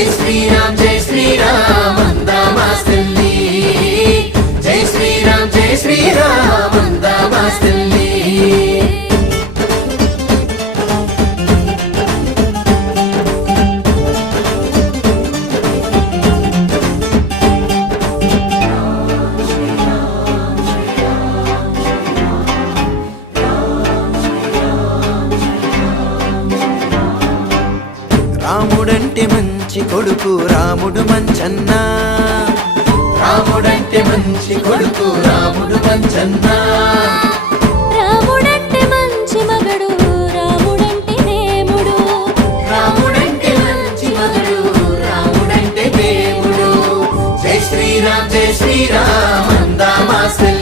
జై శ్రీరామ్ అందామాస్తల్లి జై శ్రీరామ్ అందామాస్తల్లి రాముడంటే మంచి కొడుకు రాముడు మంచన్న రాముడంటే మంచి కొడుకు రాముడు మంచన్న రాముడంటే మంచి మగడు రాముడంటే దేవుడు రాముడంటే మంచి మగడు రాముడంటే దేవుడు జై శ్రీరామ్ అందామాస్తల్లి